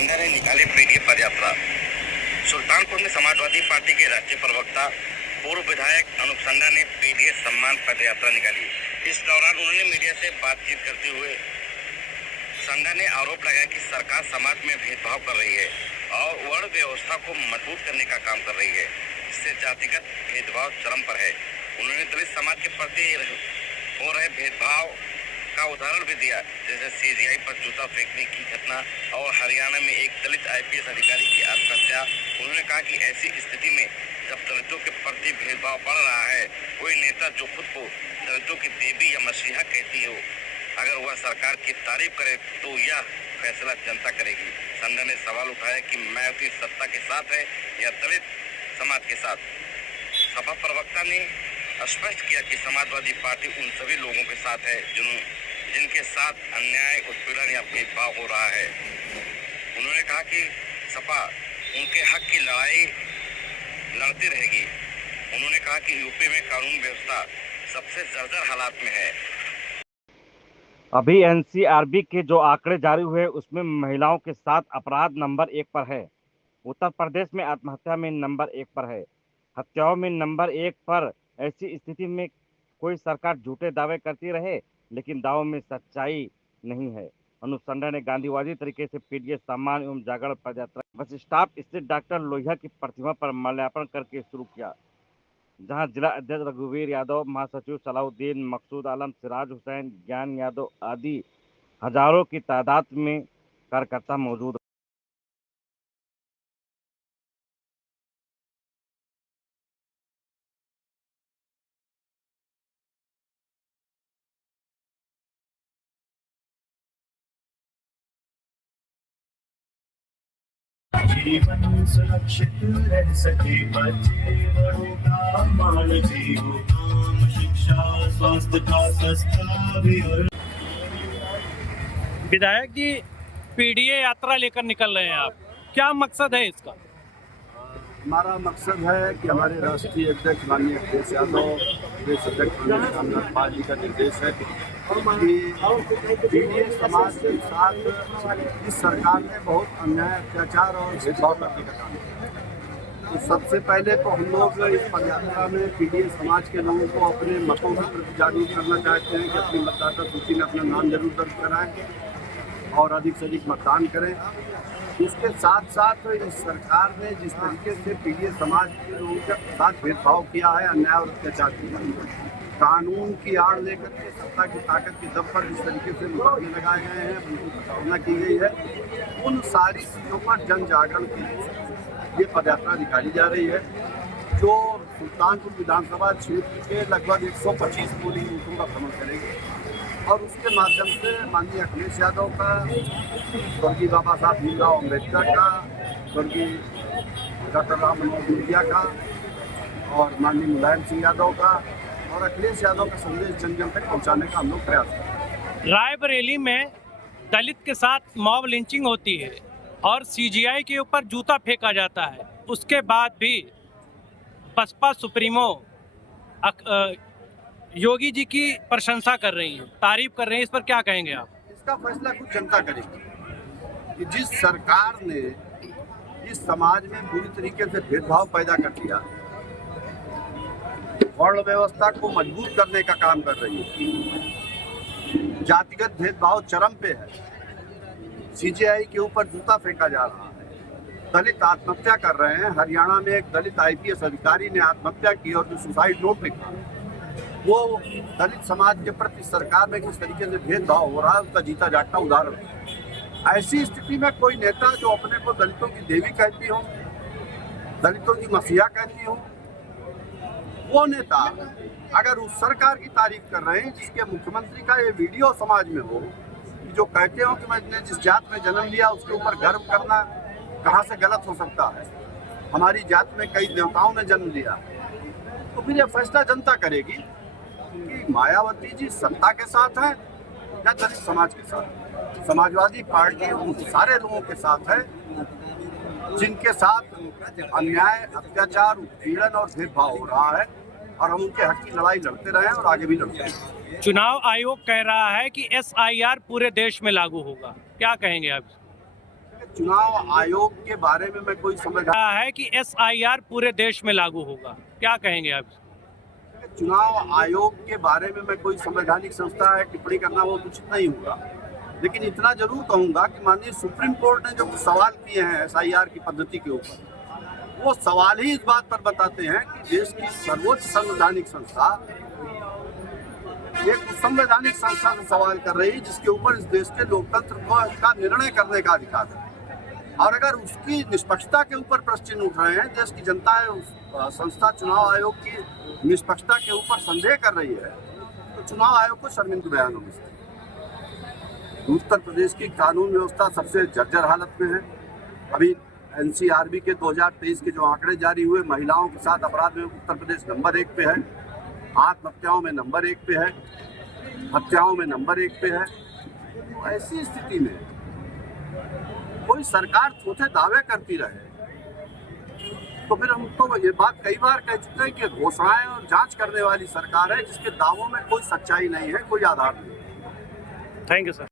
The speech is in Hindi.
संध्या ने निकाली पीडीए पदयात्रा। सुल्तानपुर में समाजवादी पार्टी के राष्ट्रीय प्रवक्ता पूर्व विधायक अनूप संध्या ने पीडीए सम्मान पदयात्रा निकाली। इस दौरान उन्होंने मीडिया से बातचीत करते हुए संध्या ने आरोप लगाया कि सरकार समाज में भेदभाव कर रही है और वर्ण व्यवस्था को मजबूत करने का काम कर रही है, इससे जातिगत भेदभाव चरम पर है। उन्होंने दलित समाज के प्रति हो रहे भेदभाव का उदाहरण भी दिया, जैसे सीजीआई पर जूता फेंकने की घटना और हरियाणा में एक दलित आईपीएस अधिकारी की आत्महत्या। उन्होंने कहा कि ऐसी स्थिति में जब दलितों के प्रति भेदभाव बढ़ रहा है, कोई नेता जो खुद को दलितों की देवी या मसीहा कहती हो, अगर वह सरकार की तारीफ करे तो यह फैसला जनता करेगी। संध्या ने सवाल उठाया कि मायावती सत्ता के साथ है या दलित समाज के साथ। सपा प्रवक्ता ने स्पष्ट किया कि समाजवादी पार्टी उन सभी लोगों के साथ है जिनके साथ अन्याय, उत्पीड़न या भेदभाव हो रहा है। उन्होंने कहा कि सपा उनके हक की लड़ाई लड़ती रहेगी। उन्होंने कहा कि यूपी में कानून व्यवस्था सबसे जर्जर हालात में है। अभी एनसीआरबी के जो आंकड़े जारी हुए उसमें महिलाओं के साथ अपराध नंबर 1 पर है। उत्तर प्रदेश में आत्महत्या में नंबर 1 पर है, हत्याओं में नंबर 1 पर। ऐसी स्थिति में कोई सरकार झूठे दावे करती रहे लेकिन दावों में सच्चाई नहीं है। अनूप संध्या ने गांधीवादी तरीके से पीडीए सम्मान एवं जागरण पदयात्रा बस स्टॉप स्थित डॉक्टर लोहिया की प्रतिमा पर माल्यार्पण करके शुरू किया, जहां जिला अध्यक्ष रघुवीर यादव, महासचिव सलाउद्दीन, मकसूद आलम, सिराज हुसैन, ज्ञान यादव आदि हजारों की तादाद में कार्यकर्ता मौजूद। जीवन सुरक्षित रह सके, बच्चे बड़ों का मान जीवो, काम शिक्षा स्वास्थ्य का सस्ता भी। विधायक जी, पीडीए यात्रा लेकर निकल रहे हैं आप, क्या मकसद है इसका? हमारा मकसद है कि हमारे राष्ट्रीय अध्यक्ष माननीय अखिलेश यादव, प्रदेश अध्यक्ष माननीय रामनाथ पाल का निर्देश है कि पीडीए समाज के साथ इस सरकार ने बहुत अन्याय, अत्याचार और भेदभाव करने का काम किया। तो सबसे पहले तो हम लोग इस पदयात्रा में पीडीए समाज के लोगों को अपने मतों के प्रति जागरूक करना चाहते हैं कि अपनी मतदाता सूची में अपना नाम जरूर दर्ज कराएं और अधिक से अधिक मतदान करें। इसके साथ साथ इस सरकार ने जिस तरीके से पीडीए समाज के लोगों के साथ भेदभाव किया है, अन्याय और अत्याचार किया है, कानून की आड़ लेकर के सत्ता की ताकत के दम पर जिस तरीके से मुकदमे लगाए गए हैं, उनकी प्रताड़ना की गई है, उन सारी चीज़ों पर जन जागरण के लिए ये पदयात्रा निकाली जा रही है, जो सुल्तानपुर विधानसभा क्षेत्र के लगभग 125 पोलिंग बूथों का भ्रमण करेगी और उसके माध्यम से माननीय अखिलेश यादव का, स्वर्गीय बाबा साहब भीमराव अम्बेडकर का, स्वर्गीय डॉक्टर राम मनोहर लोहिया का और माननीय मुलायम सिंह यादव का और अखिलेश यादव का संदेश जन जन तक पहुँचाने का हम लोग प्रयास करते हैं। रायबरेली में दलित के साथ मॉब लिंचिंग होती है और सीजीआई के ऊपर जूता फेंका जाता है, उसके बाद भी बसपा सुप्रीमो योगी जी की प्रशंसा कर रही हैं, तारीफ कर रहे हैं, इस पर क्या कहेंगे आप? इसका फैसला कुछ जनता करेगी कि जिस सरकार ने इस समाज में बुरी तरीके से भेदभाव पैदा कर दिया, वर्ण व्यवस्था को मजबूत करने का काम कर रही है, जातिगत भेदभाव चरम पे है, सीजीआई के ऊपर जूता फेंका जा रहा है, दलित आत्महत्या कर रहे हैं। हरियाणा में एक दलित आईपीएस अधिकारी ने आत्महत्या की और जो सुसाइड नोट लिखा, वो दलित समाज के प्रति सरकार में किस तरीके से भेदभाव हो रहा है उसका जीता जागता उदाहरण है। ऐसी स्थिति में कोई नेता जो अपने को दलितों की देवी कहती हो, दलितों की मसीहा कहती हो, वो नेता अगर उस सरकार की तारीफ कर रहे हैं जिसके मुख्यमंत्री का ये वीडियो समाज में हो, जो कहते हो कि मैंने जिस जात में जन्म लिया उसके ऊपर गर्व करना कहाँ से गलत हो सकता है? हमारी जात में कई देवताओं ने जन्म लिया। तो फिर यह फैसला जनता करेगी कि मायावती जी सत्ता के साथ हैं या दलित समाज के साथ। समाजवादी पार्टी उन सारे लोगों के साथ है जिनके साथ अन्याय, अत्याचार, उत्पीड़न और भेदभाव हो रहा है और हम उनके हक की लड़ाई लड़ते रहे और आगे भी लड़ते हैं। चुनाव आयोग कह रहा है कि एसआईआर पूरे देश में लागू होगा, क्या कहेंगे आप? चुनाव आयोग के बारे में मैं कोई संवैधानिक कहा है कि SIR पूरे देश में लागू होगा, क्या कहेंगे आप? चुनाव आयोग के बारे में मैं कोई संवैधानिक संस्था है टिप्पणी करना वो उचित नहीं होगा, लेकिन इतना जरूर कहूंगा कि माननीय सुप्रीम कोर्ट ने जो सवाल किए हैं SIR की पद्धति के ऊपर, वो सवाल ही इस बात पर बताते हैं कि देश की सर्वोच्च संवैधानिक संस्था एक संवैधानिक संस्था से सवाल कर रही है जिसके ऊपर इस देश के लोकतंत्र का निर्णय करने का अधिकार है, और अगर उसकी निष्पक्षता के ऊपर प्रश्न चिन्ह उठ रहे हैं, देश की जनता है उस संस्था चुनाव आयोग की निष्पक्षता के ऊपर संदेह कर रही है, तो चुनाव आयोग को शर्मिंदा बयान होना चाहिए। उत्तर प्रदेश की कानून व्यवस्था सबसे जर्जर हालत में है। अभी NCRB के 2023 के जो आंकड़े जारी हुए, महिलाओं के साथ अपराध में उत्तर प्रदेश नंबर 1 पे है, आत्महत्याओं में नंबर 1 पे है, हत्याओं में नंबर 1 पे है। तो ऐसी स्थिति में कोई सरकार झूठे दावे करती रहे तो फिर हम तो ये बात कई बार कह चुके हैं कि घोषणाएं और जांच करने वाली सरकार है जिसके दावों में कोई सच्चाई नहीं है, कोई आधार नहीं है। Thank you sir.